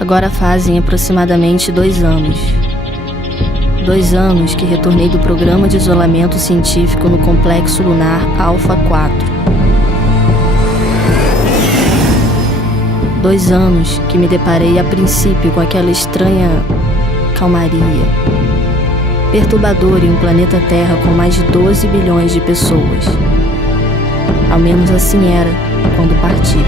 Agora fazem aproximadamente 2 anos. 2 anos que retornei do programa de isolamento científico no complexo lunar Alpha 4. 2 anos que me deparei a princípio com aquela estranha calmaria, perturbadora em um planeta Terra com mais de 12 bilhões de pessoas. Ao menos assim era quando parti.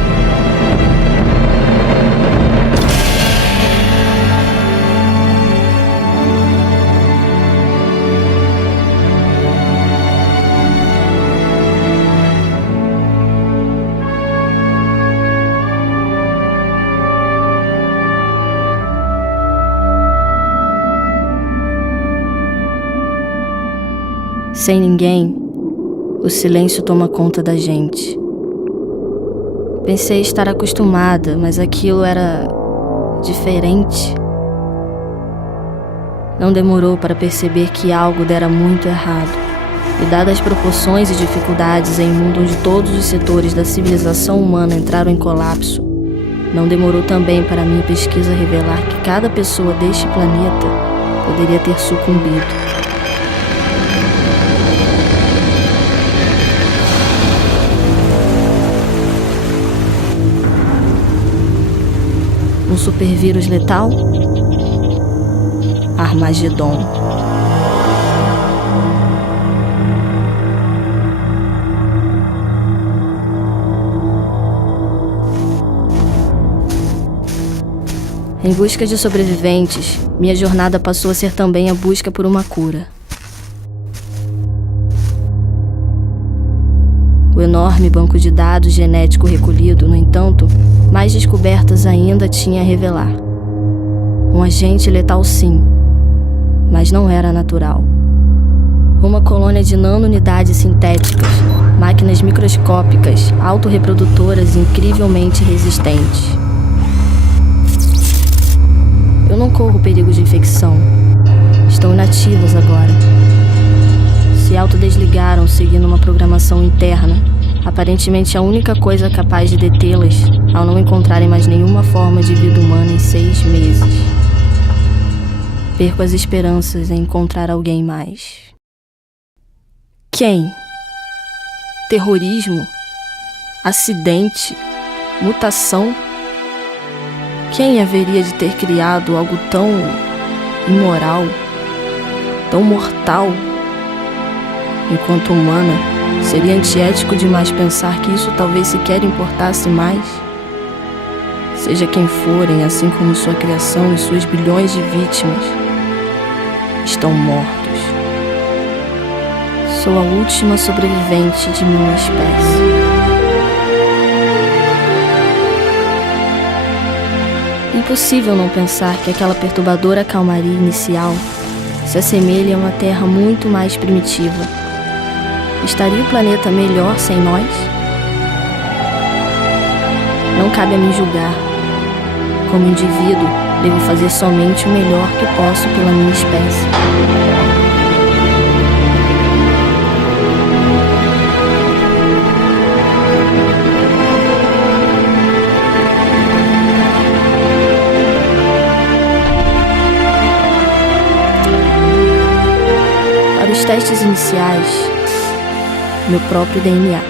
Sem ninguém, o silêncio toma conta da gente. Pensei estar acostumada, mas aquilo era diferente. Não demorou para perceber que algo dera muito errado. E dadas as proporções e dificuldades em um mundo onde todos os setores da civilização humana entraram em colapso, não demorou também para minha pesquisa revelar que cada pessoa deste planeta poderia ter sucumbido. Um supervírus letal? Armagedon. Em busca de sobreviventes, minha jornada passou a ser também a busca por uma cura. O enorme banco de dados genético recolhido, no entanto, mais descobertas ainda tinha a revelar. Um agente letal sim, mas não era natural. Uma colônia de nano-unidades sintéticas, máquinas microscópicas, autorreprodutoras e incrivelmente resistentes. Eu não corro perigo de infecção. Estão inativas agora. Se autodesligaram seguindo uma programação interna, aparentemente a única coisa capaz de detê-las ao não encontrarem mais nenhuma forma de vida humana em 6 meses. Perco as esperanças em encontrar alguém mais. Quem? Terrorismo? Acidente? Mutação? Quem haveria de ter criado algo tão imoral, tão mortal? Enquanto humana, seria antiético demais pensar que isso talvez sequer importasse mais? Seja quem forem, assim como sua criação e suas bilhões de vítimas, estão mortos. Sou a última sobrevivente de minha espécie. Impossível não pensar que aquela perturbadora calmaria inicial se assemelha a uma terra muito mais primitiva. Estaria o planeta melhor sem nós? Não cabe a mim julgar. Como indivíduo, devo fazer somente o melhor que posso pela minha espécie. Para os testes iniciais, meu próprio DNA.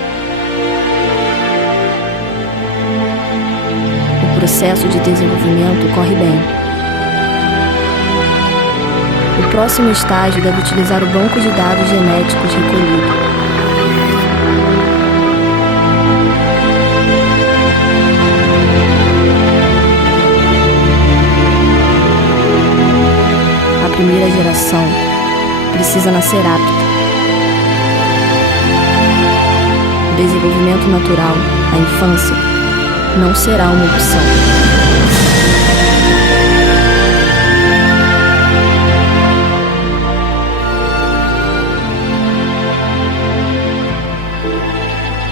O processo de desenvolvimento corre bem. O próximo estágio deve utilizar o banco de dados genéticos recolhido. A primeira geração precisa nascer apta. O desenvolvimento natural, a infância, não será uma opção.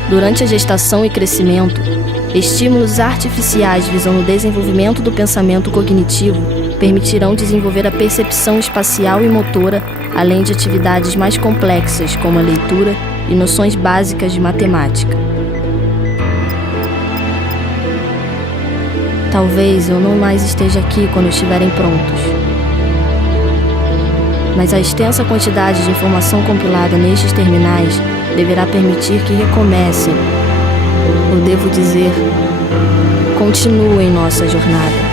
Durante a gestação e crescimento, estímulos artificiais visando o desenvolvimento do pensamento cognitivo permitirão desenvolver a percepção espacial e motora, além de atividades mais complexas como a leitura e noções básicas de matemática. Talvez eu não mais esteja aqui quando estiverem prontos. Mas a extensa quantidade de informação compilada nestes terminais deverá permitir que recomecem, ou devo dizer, continuem nossa jornada.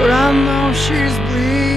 But I know she's bleeding.